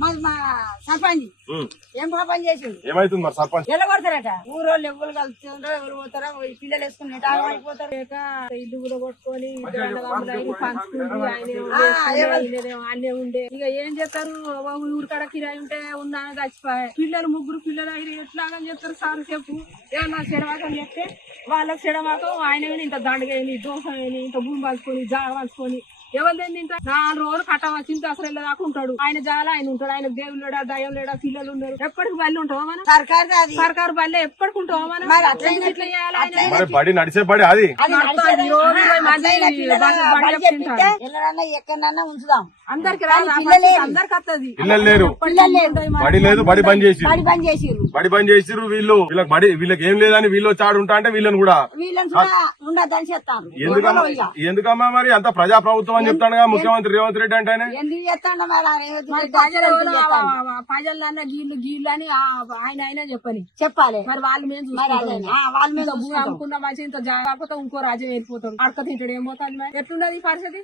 మా సర్పంచ్ ఏం పాపం చేసిండు? ఏమైతుంది మరి సర్పంచ్? ఎల్లగొడతారట. ఊరోళ్ళు ఎవరు కలుస్తుంటారో ఎవరు పోతారో పిల్లలు వేసుకుని ఆగమైపోతారు. ఇల్లు కూడా కొట్టుకొని పంచుకుంది ఆయనే ఉండే. ఇక ఏం చేస్తారు? ఊరికాడ కిరాయి ఉంటే ఉన్నాను చచ్చిపోయాయి. పిల్లలు ముగ్గురు పిల్లలు అయిన ఎట్లాగా చెప్తారు? సార్ చెప్పు ఏమన్నా చెడవాకని చెప్తే వాళ్ళకి చెడవాకం ఆయన ఇంత దండగైంది, దోషం అయింది, ఇంత భూమి పంచుకొని జాగ పంచుకొని ఎవరిదేంది ఇంత 4 రోజులు కట్టవా చింత అసలు దాకా ఉంటాడు. ఆయన జాల ఆయన ఉంటాడు. ఆయన దేవుడు లేడా దయం లేడా పిల్లలు ఉన్నారు. ఎప్పటికి బల్లి ఉంటావా మనం? సర్కారు బల్లె ఎప్పటికి ఉంటావా మనం? ఇట్లా చేయాలి. బడి నడిచే బడి అది ఎక్కడన్నా ఉంచుదాం. అందరికి అందరికి వస్తుంది. పిల్లలు లేరు, బడి లేదు, బడి బంద్ చేసి బడి బంద్ చేసిర్రు. వీళ్ళకి ఏం లేదని వీళ్ళు చాడు ఉంటా అంటే వీళ్ళని కూడా ఉండదని చెప్తాను. ఎందుకమ్మా మరి అంత ప్రజాప్రభుత్వం అని చెప్తాడు ముఖ్యమంత్రి రేవంత్ రెడ్డి అంటేనే. ఎందుకు చేస్తాడు ప్రజలన్న గీళ్ళు అని ఆయన చెప్పాలి. మరి వాళ్ళు మేము అమ్ముకున్న మంచి ఇంత జాగ్రత్త ఇంకో రాజ్యం వెళ్ళిపోతాడు. అడక తింటాడు ఏం పోతాడు. ఎట్లున్నది ఈ పరిస్థితి?